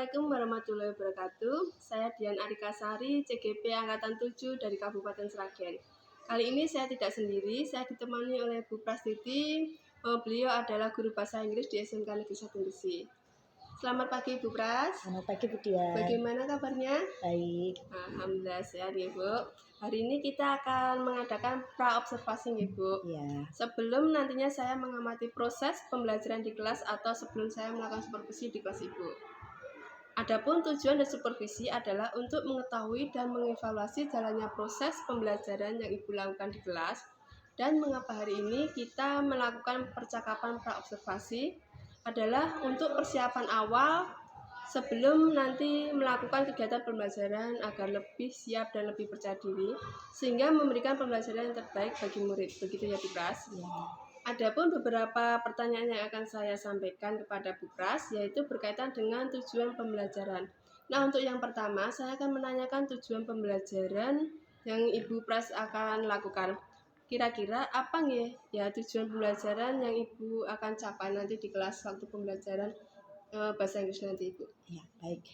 Assalamualaikum warahmatullahi wabarakatuh. Saya Dian Arikasari, CGP Angkatan 7 dari Kabupaten Sragen. Kali ini saya tidak sendiri, saya ditemani oleh Bu Prastiti. Beliau adalah guru bahasa Inggris di SMK Negeri 1 Gresik. Selamat pagi Bu Pras. Selamat pagi Bu Dian. Bagaimana kabarnya? Baik. Alhamdulillah sehat ya Bu. Hari ini kita akan mengadakan pra-observasi ya Bu. Ya. Sebelum nantinya saya mengamati proses pembelajaran di kelas atau sebelum saya melakukan supervisi di kelas Ibu. Adapun tujuan dari supervisi adalah untuk mengetahui dan mengevaluasi jalannya proses pembelajaran yang Ibu lakukan di kelas. Dan mengapa hari ini kita melakukan percakapan pra-observasi adalah untuk persiapan awal sebelum nanti melakukan kegiatan pembelajaran agar lebih siap dan lebih percaya diri sehingga memberikan pembelajaran yang terbaik bagi murid. Begitu ya Bu Pras? Ya. Adapun beberapa pertanyaan yang akan saya sampaikan kepada Bu Pras yaitu berkaitan dengan tujuan pembelajaran. Nah, untuk yang pertama saya akan menanyakan tujuan pembelajaran yang Ibu Pras akan lakukan. Kira-kira apa nih ya tujuan pembelajaran yang Ibu akan capai nanti di kelas waktu pembelajaran bahasa Inggris nanti Ibu? Ya, baik.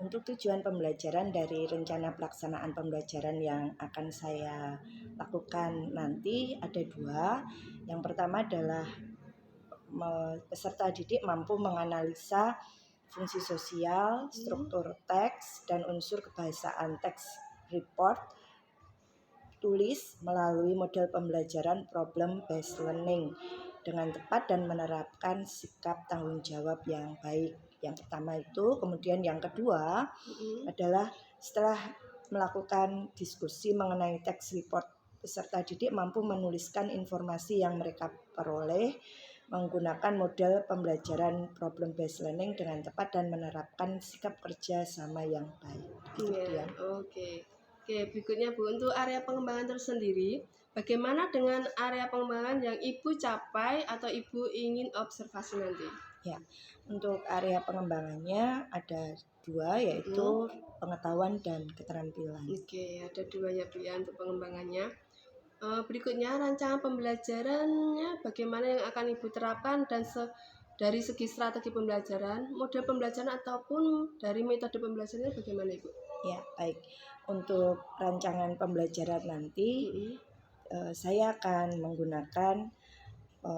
Untuk tujuan pembelajaran dari rencana pelaksanaan pembelajaran yang akan saya lakukan nanti ada dua. Yang pertama adalah peserta didik mampu menganalisa fungsi sosial, struktur teks, dan unsur kebahasaan teks report tulis melalui model pembelajaran problem based learning dengan tepat dan menerapkan sikap tanggung jawab yang baik. Yang pertama itu, kemudian yang kedua adalah setelah melakukan diskusi mengenai teks report, peserta didik mampu menuliskan informasi yang mereka peroleh menggunakan model pembelajaran problem based learning dengan tepat dan menerapkan sikap kerja sama yang baik. Iya, oke, berikutnya Bu, untuk area pengembangan tersendiri, bagaimana dengan area pengembangan yang Ibu capai atau Ibu ingin observasi nanti? Ya, untuk area pengembangannya ada dua, yaitu pengetahuan dan keterampilan. Oke, ada dua ya Bu ya untuk pengembangannya. Berikutnya rancangan pembelajarannya bagaimana yang akan Ibu terapkan dan dari segi strategi pembelajaran, model pembelajaran ataupun dari metode pembelajarannya bagaimana Ibu? Ya, baik. Untuk rancangan pembelajaran nanti saya akan menggunakan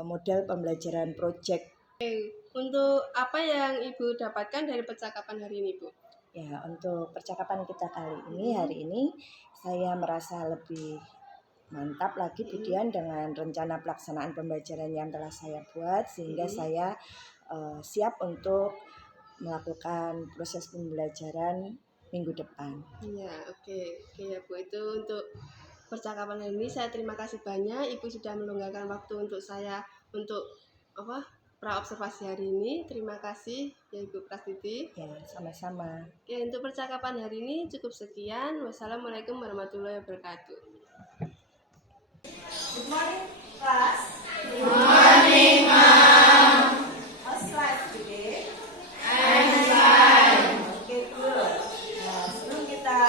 model pembelajaran project. Untuk apa yang Ibu dapatkan dari percakapan hari ini Bu? Ya, untuk percakapan kita kali ini, hari ini saya merasa lebih mantap lagi Bu Dian dengan rencana pelaksanaan pembelajaran yang telah saya buat sehingga saya siap untuk melakukan proses pembelajaran minggu depan. Iya, oke ya Bu, itu untuk percakapan hari ini saya terima kasih banyak Ibu sudah meluangkan waktu untuk saya untuk pra-observasi hari ini. Terima kasih ya Ibu Prastiti. Ya, sama-sama. Oke, untuk percakapan hari ini cukup sekian. Wassalamualaikum warahmatullahi wabarakatuh. Good morning, class. Good morning, Ma'am. How's life today? I'm fine. Okay, good. Nah, sebelum kita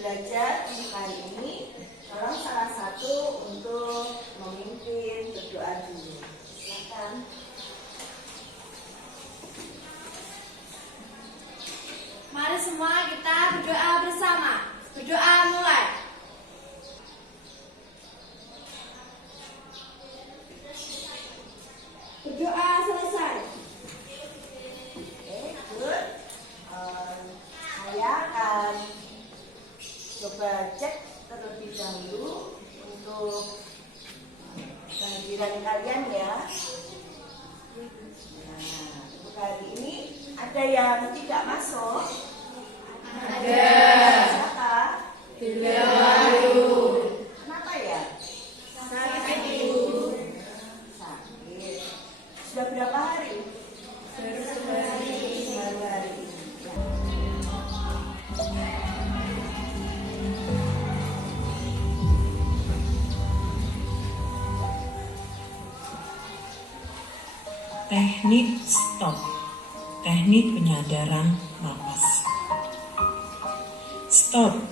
belajar hari ini, tolong salah satu untuk memimpin berdoa dulu. Silakan. Mari semua kita berdoa bersama. Berdoa mulai. Berdoa selesai. Okay, good. Saya akan coba cek terlebih dahulu untuk kehadiran kalian ya. Nah, untuk hari ini ada yang tidak masuk? Ada. Siapa? Tidak baru. Kenapa ya? Sakit Ibu. Sakit. Sudah berapa hari? Baru hari ini. Teknik stop, teknik penyadaran napas. Stop,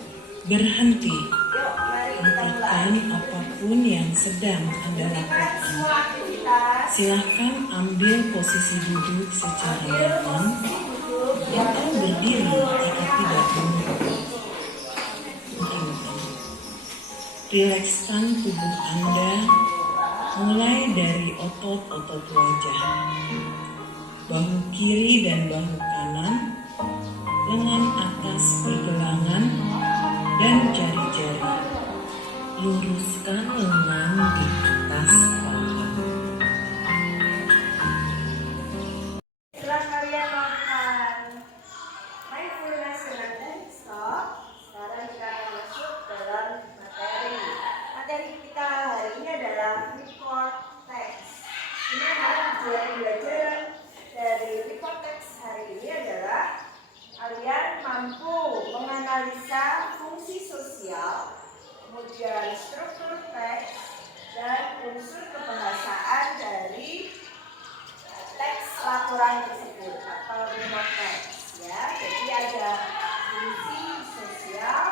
berhenti. Yuk, mari kita Hentikan mulai. apapun yang sedang Anda lakukan. Semua aktivitas. Silahkan ambil posisi duduk secara nyaman, atau berdiri jika tidak memungkinkan. Rilekskan tubuh Anda mulai dari otot-otot wajah, bahu kiri dan bahu kanan, lengan atas pergelangan, dan jari-jari. Luruskan lengan di atas paha. Setelah kalian melakukan mindfulness dengan teknik stop, sekarang kita akan masuk dalam materi. Materi kita hari ini adalah report text. Ini adalah tujuan pembelajaran dari report text hari ini adalah kalian mampu menganalisa fungsi sosial, kemudian struktur teks, dan unsur kebahasaan dari teks laporan tersebut atau report text ya. Jadi ada fungsi sosial,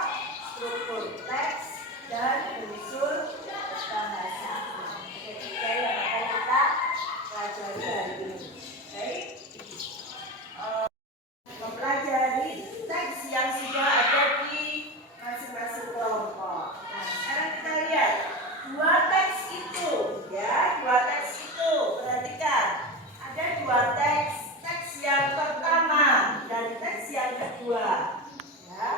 struktur teks, dan unsur kebahasaan. Jadi yang akan kita pelajari hari ini. Baik. Mempelajari teks yang sudah ada di masing-masing kelompok. Nah, sekarang kita lihat dua teks itu, ya, dua teks itu. Perhatikan, ada dua teks yang pertama dan teks yang kedua. Ya.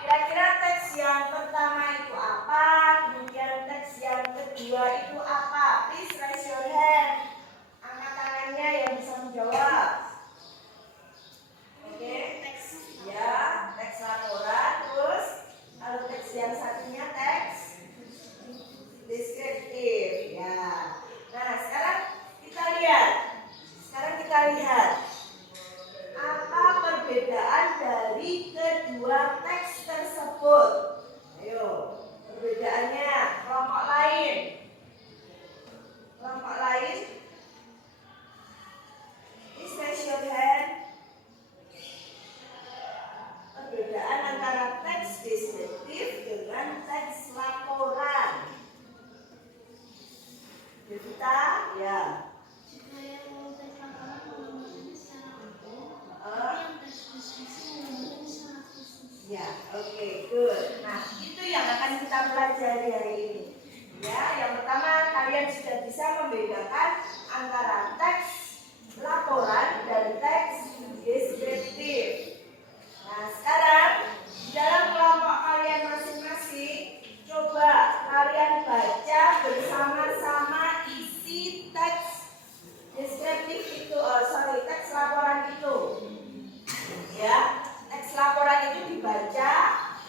Kira-kira teks yang pertama itu apa? Kemudian teks yang kedua itu apa? Please raise your hand. Angkat tangannya yang bisa menjawab. Oke, teks ya, teks laporan. Terus kalau teks yang satunya teks deskriptif ya. Nah, sekarang kita lihat apa perbedaan dari kedua teks tersebut. Ayo, perbedaannya. Kelompok lain. Please raise your hand. Perbedaan antara teks deskriptif dengan teks laporan. Devita, ya. Jika yang teks laporan mengamalkan secara utuh, yang teks deskripsi mengamalkan secara khusus. Ya, oke, good. Nah, itu yang akan kita pelajari hari ini. Ya, yang pertama kalian sudah bisa membedakan antara teks laporan dan teks deskriptif. Nah, sekarang di dalam kelompok kalian masing-masing, coba kalian baca bersama-sama isi teks deskriptif itu, teks laporan itu. Ya, teks laporan itu dibaca,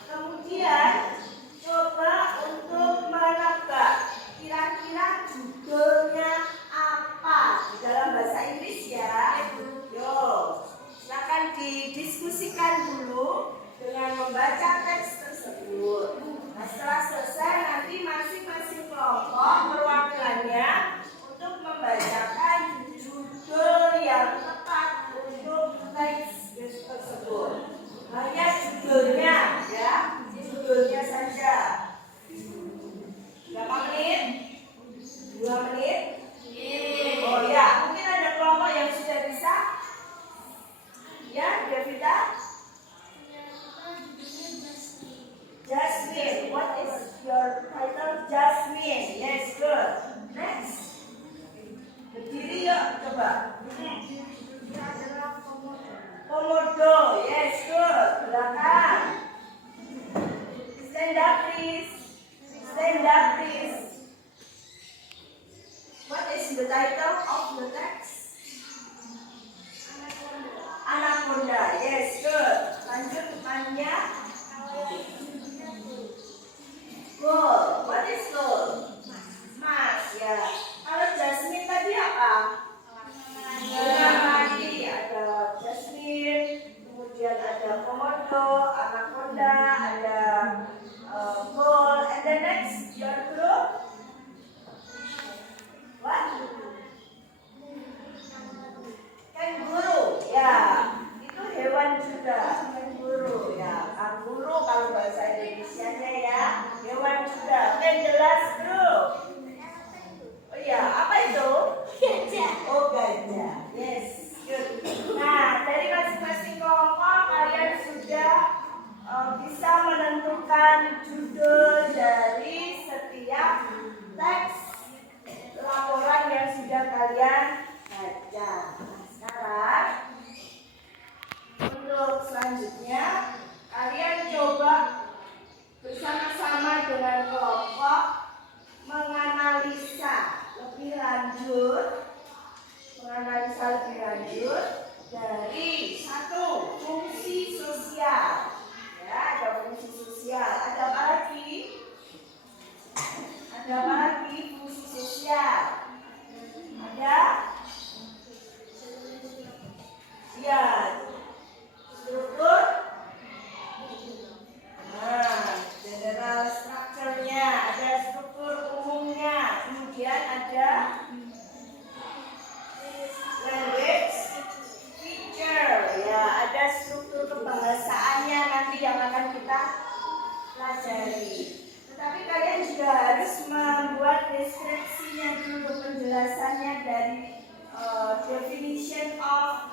kemudian coba untuk menebak kira-kira judulnya apa di dalam bahasa Inggris ya. Yo, silakan didiskusikan dulu dengan membaca teks tersebut. Nah, setelah selesai nanti masing-masing kelompok perwakilannya untuk membacakan judul yang tepat untuk teks tersebut. Hanya judulnya ya, judulnya saja. Berapa menit? 2 menit? Oh ya, mungkin ada kelompok yang sudah bisa. Ya, Devita? Jasmine. What is your title? Jasmine. Yes, good. Next. Berdiri yuk, coba. Komodo. Yes, good. Belakang. Stand up, please. Stand up, please. What is the title of the text? Anaconda. Yes, good. Lanjut temannya. Gold. What is gold? Emas, ya. Kalau Jasmine tadi apa? Bunga mawar. Ada Jasmine, kemudian ada komodo, anaconda, ada gold. And the next, your group? What? lanjut dari satu fungsi sosial. Ya, ada fungsi sosial. Ada apa lagi? Ada apa lagi? Fungsi sosial. Ada? Ya, struktur. Nah, general structure-nya, ada struktur umumnya. Kemudian ada language feature. Ya, ada struktur kebahasaannya nanti yang akan kita pelajari. Tetapi kalian juga harus membuat deskripsinya dulu, penjelasannya dari definition of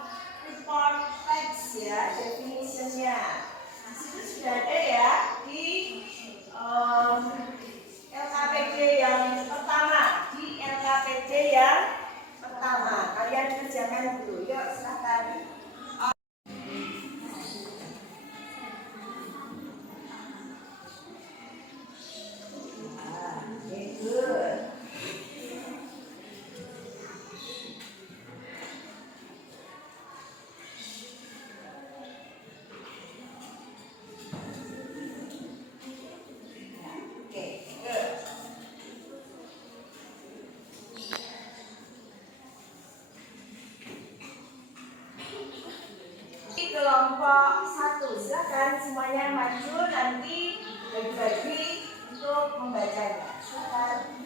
report text ya, definitionnya. Di situ sudah ada ya di LKPD yang pertama, di LKPD yang pertama. Kalian kerjakan dulu, yuk silahkan. Good. Kelompok 1, silakan semuanya maju, nanti bagi-bagi untuk membacanya. Silakan.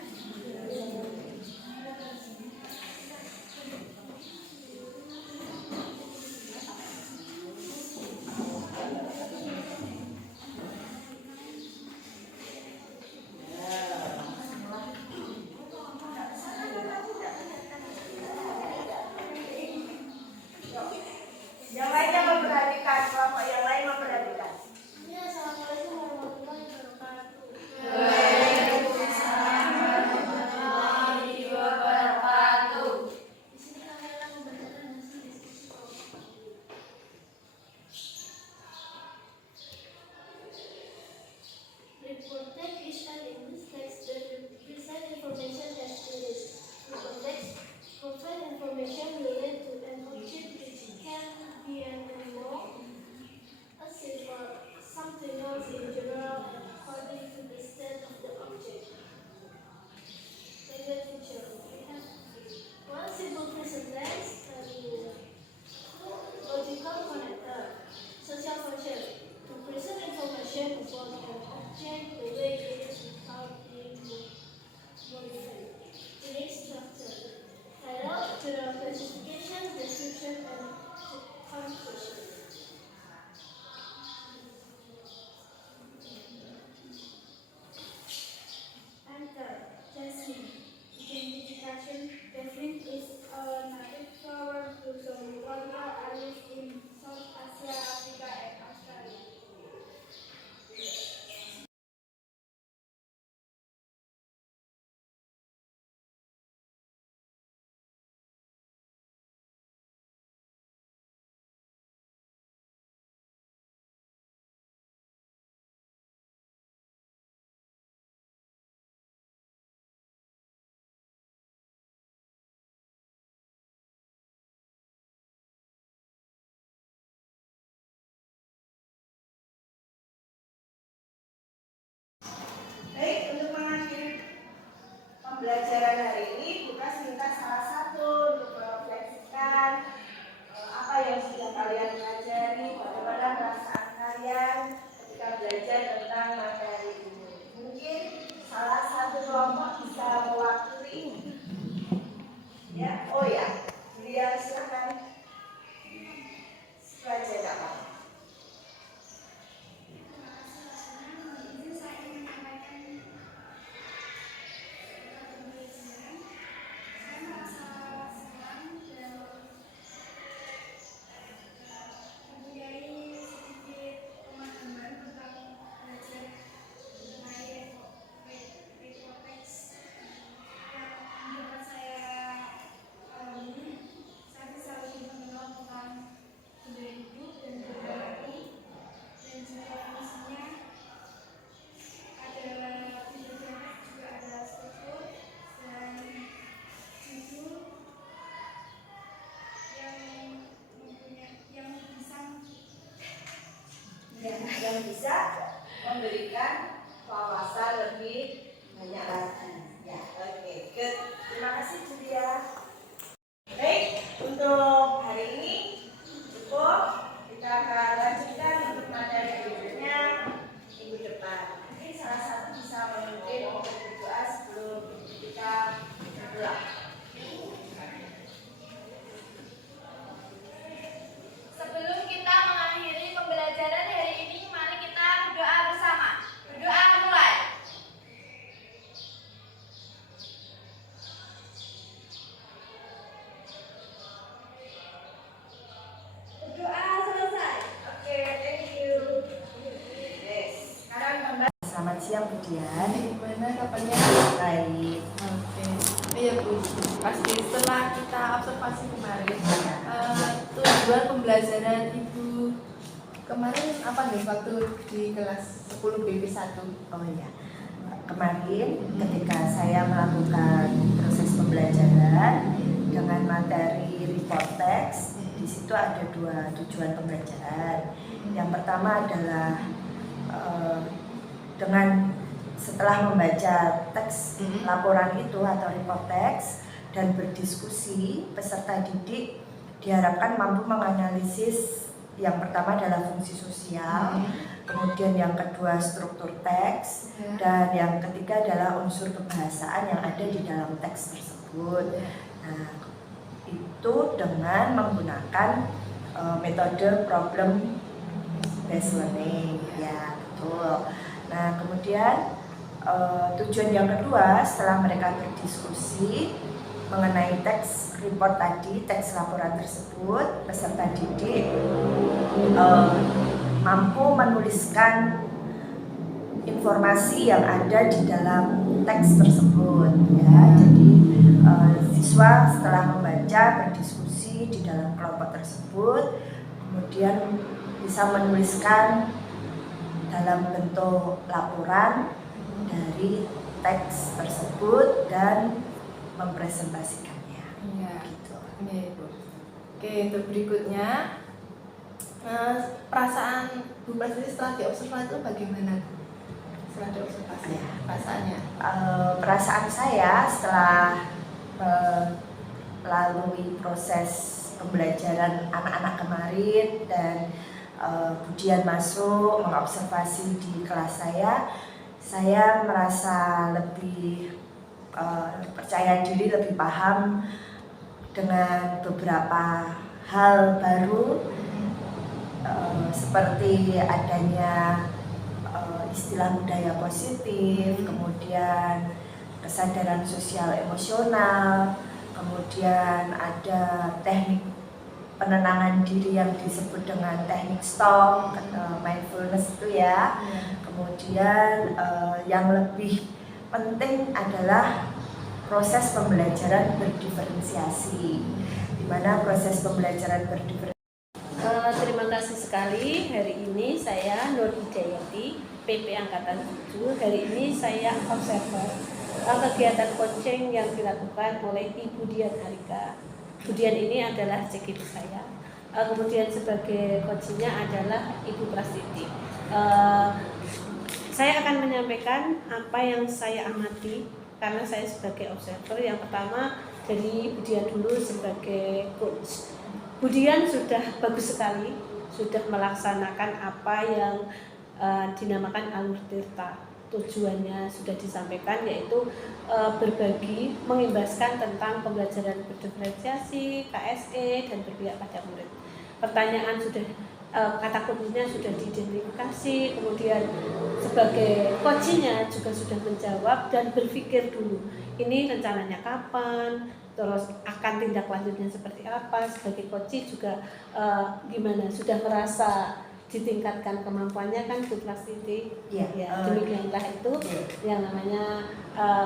Yang lainnya memperhatikan, kelompok yang lain memperhatikan. Ya, assalamualaikum warahmatullahi wabarakatuh. Di sini kami akan membacakan hasil diskusi kelompok. Report text is an English text that present information as it is. Report text provide information related to an object which can be an animal, a symbol, something else in general according to the state of the object. Language feature. We have one simple present tense and logical connector. Social function. To present information about an object the way it is without being modified. Unique structure. Title, general classification, description, and conclusion. Anchor, Jasmine. Identification. Jasmine is a native flower blossom warrior alive in South Asia, Africa, and Australia. Baik, untuk mengakhiri pembelajaran hari ini, Bukas minta salah satu untuk merefleksikan apa yang sudah kalian pelajari, bagaimana perasaan kalian ketika belajar tentang materi ini. Mungkin salah satu kelompok bisa mewakili. Ya, oh ya, beliau silakan. Belajar apa? Saya merasa yang bisa memberikan wawasan lebih banyak lagi. Ya, oke, good. Terima kasih Julia. Baik, untuk hari ini cukup. Kita akan lanjutkan untuk materi berikutnya minggu depan. Mungkin salah satu bisa memimpin untuk berdoa sebelum kita berdoa. Sebelum kita mengakhiri pembelajaran hari ini, mari kita berdoa bersama. Berdoa mulai. Berdoa selesai. Oke, thank you. Yes. Sekarang kembali. Selamat siang Budian. Gimana kabarnya? Baik. Oke. Iya Bu, pasti setelah kita observasi kemarin, tujuan pembelajaran Ibu kemarin apa nih waktu di kelas 10 BP1? Oh iya. Kemarin ketika saya melakukan proses pembelajaran dengan materi report text, di situ ada 2 tujuan pembelajaran. Yang pertama adalah dengan setelah membaca teks laporan itu atau report text dan berdiskusi, peserta didik diharapkan mampu menganalisis yang pertama adalah fungsi sosial, kemudian yang kedua struktur teks, dan yang ketiga adalah unsur kebahasaan yang ada di dalam teks tersebut. Nah, itu dengan menggunakan metode problem based learning, ya betul. Nah, kemudian tujuan yang kedua setelah mereka berdiskusi mengenai teks report tadi, teks laporan tersebut, peserta didik mampu menuliskan informasi yang ada di dalam teks tersebut. Ya, jadi siswa setelah membaca berdiskusi di dalam kelompok tersebut, kemudian bisa menuliskan dalam bentuk laporan dari teks tersebut dan mempresentasikannya. Iya. Gitu. Iya Ibu. Oke, untuk berikutnya perasaan Bu Prastiti setelah diobservasi itu bagaimana? Setelah diobservasi, Ya. perasaannya? Perasaan saya setelah melalui proses pembelajaran anak-anak kemarin dan Budian masuk mengobservasi di kelas saya merasa lebih percaya diri, lebih paham dengan beberapa hal baru seperti adanya istilah budaya positif, kemudian kesadaran sosial emosional, kemudian ada teknik penenangan diri yang disebut dengan teknik stop, mindfulness itu ya. Kemudian yang lebih penting adalah proses pembelajaran berdiferensiasi, di mana proses pembelajaran berdiferensiasi. Terima kasih sekali. Hari ini saya Nur Hidayati, PP Angkatan 7. Hari ini saya observer kegiatan coaching yang dilakukan oleh Ibu Dian Harika. Bu Dian ini adalah CGP saya. Kemudian sebagai coachnya adalah Ibu Prastiti. Saya akan menyampaikan apa yang saya amati karena saya sebagai observer. Yang pertama dari Bu Dian dulu sebagai coach. Bu Dian sudah bagus sekali, sudah melaksanakan apa yang dinamakan alur tirta. Tujuannya sudah disampaikan, yaitu berbagi, mengimbaskan tentang pembelajaran berdiferensiasi, KSE, dan berpihak pada murid. Pertanyaan sudah, kata kuncinya sudah diidentifikasi, kemudian sebagai coachnya juga sudah menjawab dan berpikir dulu, ini rencananya kapan, terus akan tindak lanjutnya seperti apa. Sebagai coach juga gimana, sudah merasa ditingkatkan kemampuannya kan Bu Prastiti. Ya, demikianlah itu yang namanya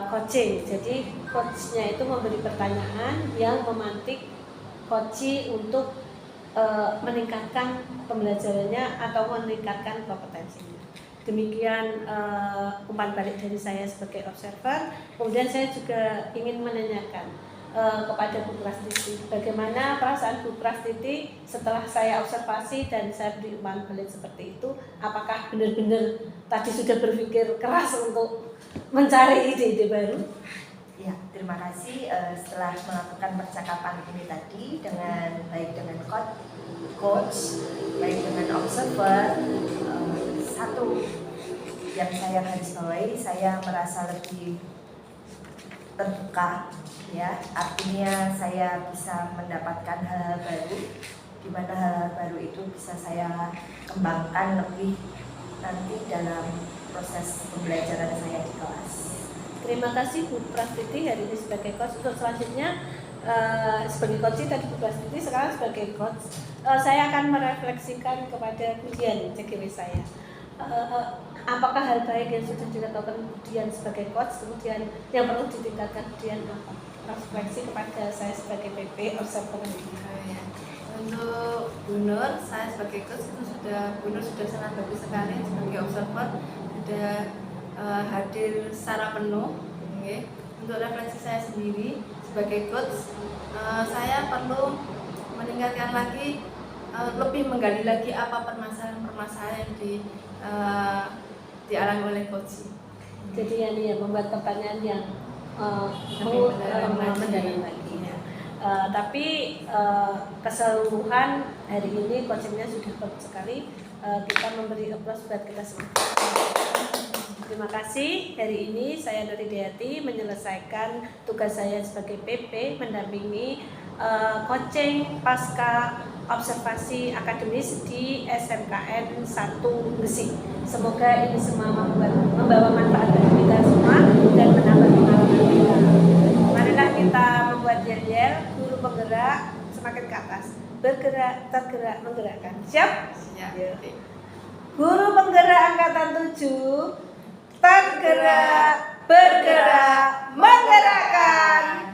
coaching. Jadi coachnya itu memberi pertanyaan yang memantik coach untuk meningkatkan pembelajarannya atau meningkatkan kompetensinya. Demikian umpan balik dari saya sebagai observer. Kemudian saya juga ingin menanyakan, kepada Bu Prastiti. Bagaimana perasaan Bu Prastiti setelah saya observasi dan saya beri umpan balik seperti itu? Apakah benar-benar tadi sudah berpikir keras untuk mencari ide-ide baru? Ya, terima kasih. Setelah melakukan percakapan ini tadi baik dengan coach, baik dengan observer, satu yang saya garis bawahi, saya merasa lebih terbuka, ya. Artinya saya bisa mendapatkan hal-hal baru, di mana hal-hal baru itu bisa saya kembangkan lebih nanti dalam proses pembelajaran saya di kelas. Terima kasih Bu Prastiti hari ini sebagai coach. Untuk selanjutnya sebagai coach tadi Bu Prastiti, sekarang sebagai coach, saya akan merefleksikan kepada Budian CGW saya. Apakah hal baik yang sudah dilakukan Budian sebagai coach, kemudian yang perlu ditingkatkan Budian apa? Refleksi kepada saya sebagai PP observer. Untuk Bu Nur, saya sebagai coach itu Bu Nur sudah sangat bagus sekali sebagai observer, sudah hadir secara penuh. Okay. Untuk refleksi saya sendiri sebagai coach, saya perlu meningkatkan lagi, lebih menggali lagi apa permasalahan yang dialami oleh coach. Jadi ya membuat pertanyaan yang mendalam lagi. Ya. Tapi keseluruhan hari ini coachingnya sudah bagus sekali. Kita memberi applause buat kita semua. Terima kasih. Hari ini saya Nuri Dayati menyelesaikan tugas saya sebagai PP mendampingi coaching pasca observasi akademis di SMKN 1 Gresik. Semoga ini semua membawa manfaat bagi kita semua dan menambah pengalaman kita. Marilah kita membuat yel-yel, guru penggerak semakin ke atas. Bergerak, tergerak, menggerakkan. Siap? Siap. Guru penggerak angkatan 7, tergerak, bergerak, menggerakkan.